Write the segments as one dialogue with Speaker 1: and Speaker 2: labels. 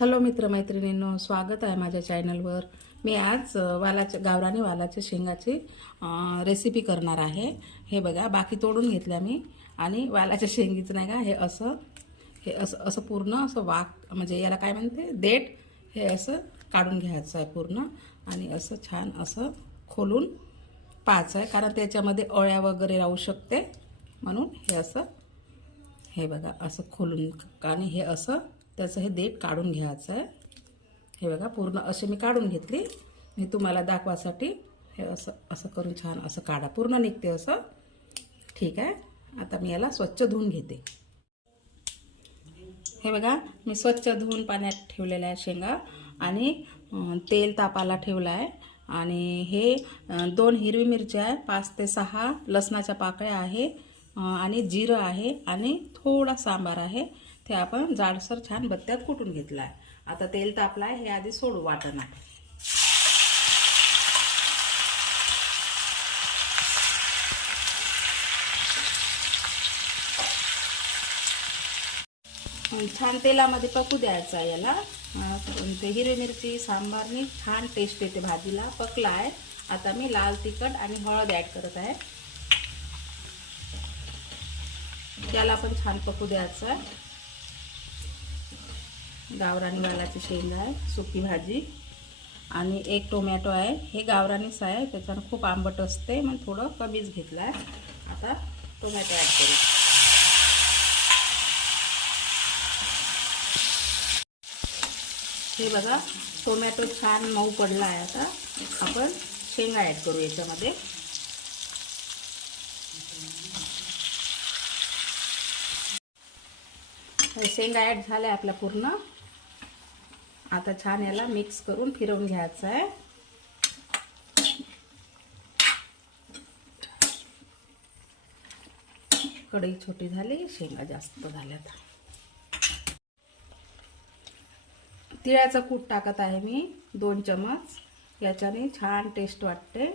Speaker 1: Hello मित्रमैत्रिणींनो स्वागत आहे माझ्या चॅनलवर. मी आज वालाच्या गावरानी वालाच्या शेंगाची रेसिपी करणार आहे. हे बघा बाकी तोडून घेतल्या मी. आणि वालाच्या शेंगीचं नाही का हे असं हे असं असं पूर्ण असं वाक म्हणजे याला काय म्हणते? देठ. हे असं काढून घ्यायचं आहे पूर्ण. आणि असं छान असं खोलून पाहायचं आहे. कारण त्याच्यामध्ये अळ्या वगैरे राहू शकते. म्हणून हे असं हे बघा असं खोलून आणि हे असं त्याचं हे देठ काढून घ्यायचं आहे. हे बघा पूर्ण असे मी काढून घेतली. मी तुम्हाला दाखवासाठी हे असं असं करून छान असं काढा. पूर्ण निघते असं. ठीक आहे. आता मी याला स्वच्छ धुवून घेते. हे बघा मी स्वच्छ धुवून पाण्यात ठेवलेल्या आहे शेंगा आणि तेल तापाला ठेवलं आहे. आणि हे दोन हिरवी मिरच्या आहे. पाच ते सहा लसणाच्या पाकळ्या आहे. आणि जिरं आहे आणि थोडा सांबार आहे. ते आपण जाडसर छान बत्त्यात कुटून घेतला आहे. आता तेल तापला आहे हे आधी सोडू वाटणं. छान तेलामध्ये पकू द्यायचा आहे याला. ते हिरवी मिरची सांबारनी छान टेस्ट येते भाजीला. पकला आहे. आता मी लाल तिखट आणि हळद ॲड करत आहे. त्याला पण छान पकू द्यायचं आहे. गावरानी वालाची शेंगा आहे सुकी भाजी. आणि एक टोमॅटो आहे. हे गावरानीच आहे. त्याच्यानं खूप आंबट असते. मग थोडं कमीच घेतलं आहे आता टोमॅटो ॲड करू. हे बघा टोमॅटो छान मऊ पडला आहे आता. आपण शेंगा ॲड करू याच्यामध्ये. शेंगा ॲड झाल्या आपल्या पूर्ण. आता छान याला मिक्स करून फिरवून घ्यायचं आहे कढई छोटी झाली शेंगा जास्त झाल्यात. तिळाचं कूट टाकत आहे मी दोन चमच याच्याने छान टेस्ट वाटते.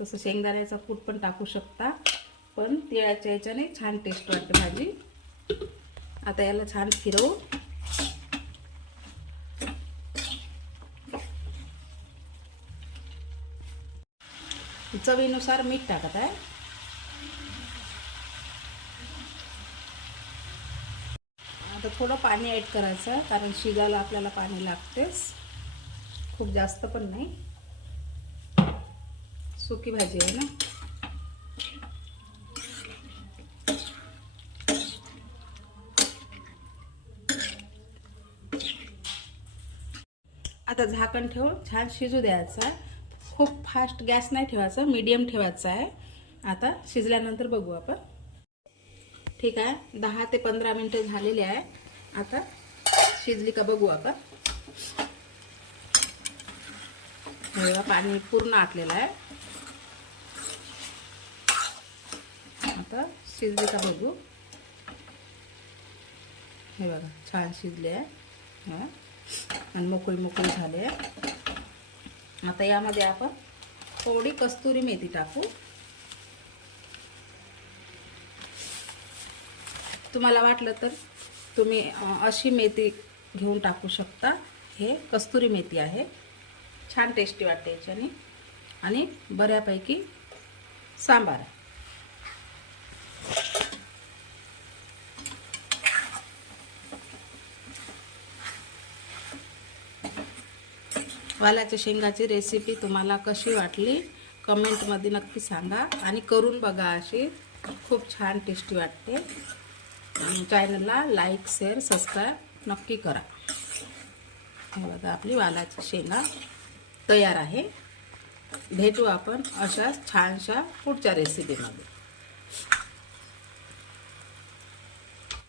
Speaker 1: तसं शेंगदाण्याचा कूट पण टाकू शकता पण तिळाच्या याच्याने छान टेस्ट वाटते भाजी. आता याला छान फिरवू. चवीनुसार मीठ टाकत आहे आता थोडं पाणी ॲड करायचं कारण शिजायला आपल्याला पाणी लागतेच. खूप जास्त पण नाही. सुकी भाजी आहे ना? आता झाकण ठेवून छान शिजू द्यायचं. आहे खूप फास्ट गॅस नाही ठेवायचा मीडियम ठेवायचा आहे. आता शिजल्यानंतर बघू आपण. ठीक आहे दहा ते पंधरा मिनटं झालेली आहे. आता शिजली का बघू आपण. हे बघा, पाणी पूर्ण आटलेलं आहे. आता शिजली का बघू. हे बघा छान शिजले आहे. आणि मोकळी मोकळी झाली आहे. आता यामध्ये आपण थोडी कस्तुरी मेथी टाकू. तुम्हाला वाटलं तर तुम्ही अशी मेथी घेऊन टाकू शकता. हे कस्तुरी मेथी आहे. छान टेस्टी वाटते याच्याने. आणि बऱ्यापैकी सांबार आहे. वालाच्या शेंगाची रेसिपी तुम्हाला कशी वाटली कमेंटमध्ये नक्की सांगा. आणि करून बघा अशी. खूप छान टेस्टी वाटते. आणि चॅनलला लाईक शेअर सबस्क्राईब नक्की करा. हे बघा आपली वालाची शेंगा तयार आहे. भेटू आपण अशाच छानशा पुढच्या रेसिपीमध्ये